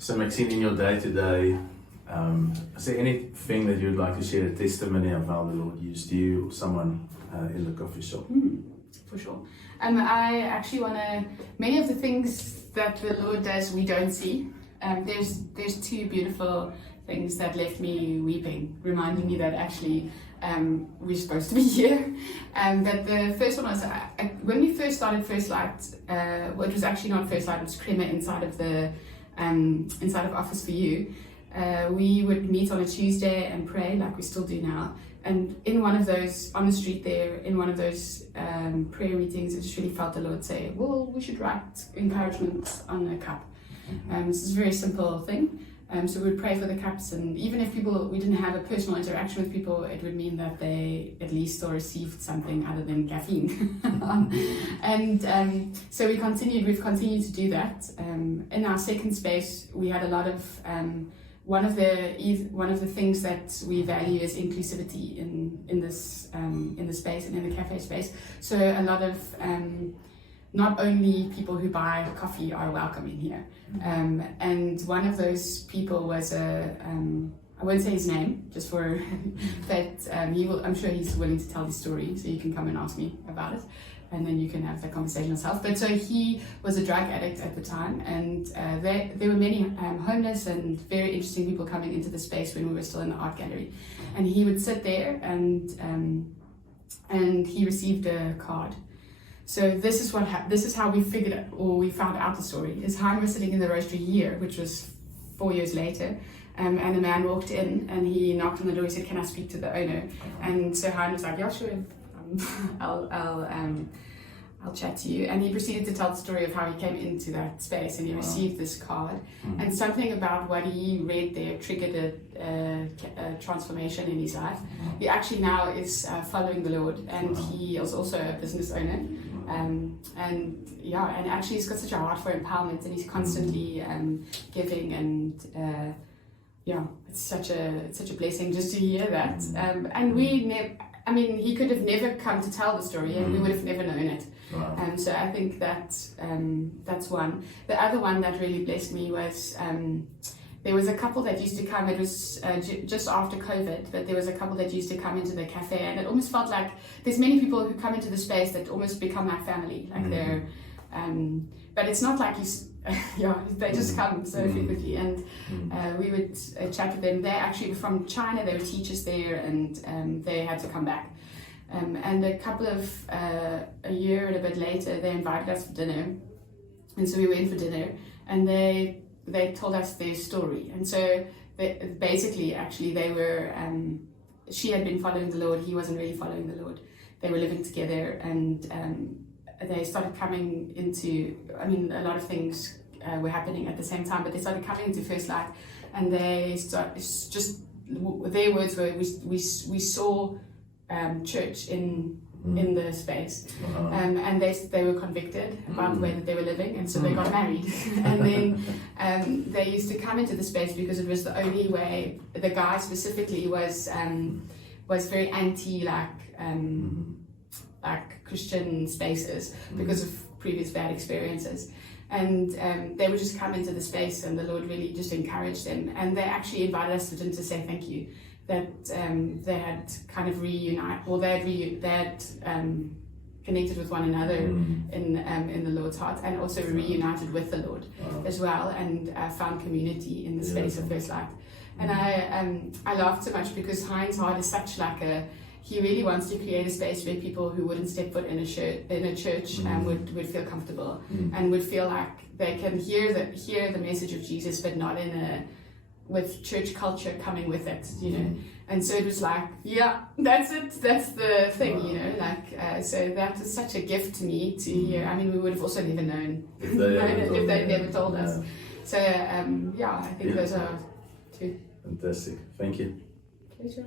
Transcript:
So Maxine, in your day-to-day, is there anything that you'd like to share, a testimony of how the Lord used you or someone in the coffee shop? For sure. I actually want to, many of the things that the Lord does we don't see. There's two beautiful things that left me weeping, reminding me that actually we're supposed to be here. But the first one was when we first started First Light. Well, it was actually not First Light; it was Crema inside of Office for You. We would meet on a Tuesday and pray like we still do now. And in one of those, on the street there, in one of those prayer meetings, I just really felt the Lord say, well, we should write encouragement on a cup. This is a very simple thing. So we would pray for the cups, and even if we didn't have a personal interaction with people, it would mean that they at least still received something other than caffeine. And so we've continued to do that. In our second space, we had a lot of, one of the things that we value is inclusivity in the space and in the cafe space. So a lot of, not only people who buy coffee are welcome in here. And one of those people was I won't say his name, just for, but I'm sure he's willing to tell his story, so you can come and ask me about it, and then you can have that conversation yourself. But so he was a drug addict at the time, and there were many homeless and very interesting people coming into the space when we were still in the art gallery. And he would sit there, and he received a card. So this is how we figured out, or we found out the story. Is Hein was sitting in the roastery here, which was 4 years later, and a man walked in and he knocked on the door. He said, "Can I speak to the owner?" And so Hein was like, "Yeah, sure. I'll chat to you." And he proceeded to tell the story of how he came into that space and he received this card. And something about what he read there triggered a transformation in his life. He actually now is following the Lord, and he is also a business owner. And actually he's got such a heart for empowerment, and he's constantly giving, and it's such a blessing just to hear that. And he could have never come to tell the story, and we would have never known it. Wow. So I think that's one. The other one that really blessed me was there was a couple that used to come. It was just after COVID, but there was a couple that used to come into the cafe, and it almost felt like there's many people who come into the space that almost become my family. Like they're, but it's not like they just come so frequently, and we would chat with them. They're actually from China. They were teachers there, and they had to come back. And a couple of a year and a bit later, they invited us for dinner, and so we went for dinner, and they told us their story. And so they were, she had been following the Lord, he wasn't really following the Lord. They were living together, and they started coming into, a lot of things were happening at the same time, but they started coming into First Light, and their words were, we saw church in the space, and they were convicted about the way that they were living, and so they got married. And then they used to come into the space because it was the only way. The guy specifically was very anti like Christian spaces because of previous bad experiences, and they would just come into the space, and the Lord really just encouraged them, and they actually invited us to dinner to say thank you. That they had kind of they had connected with one another in the Lord's heart, and also reunited with the Lord as well, and found community in the space of First Light. And I laughed so much because Hein's heart is such like he really wants to create a space where people who wouldn't step foot in a church would feel comfortable and would feel like they can hear the message of Jesus, but not with church culture coming with it, And so it was like, that's it, that's the thing, so that was such a gift to me to hear. We would have also never known if they'd never told us. So I think those are two. Fantastic, thank you. Pleasure.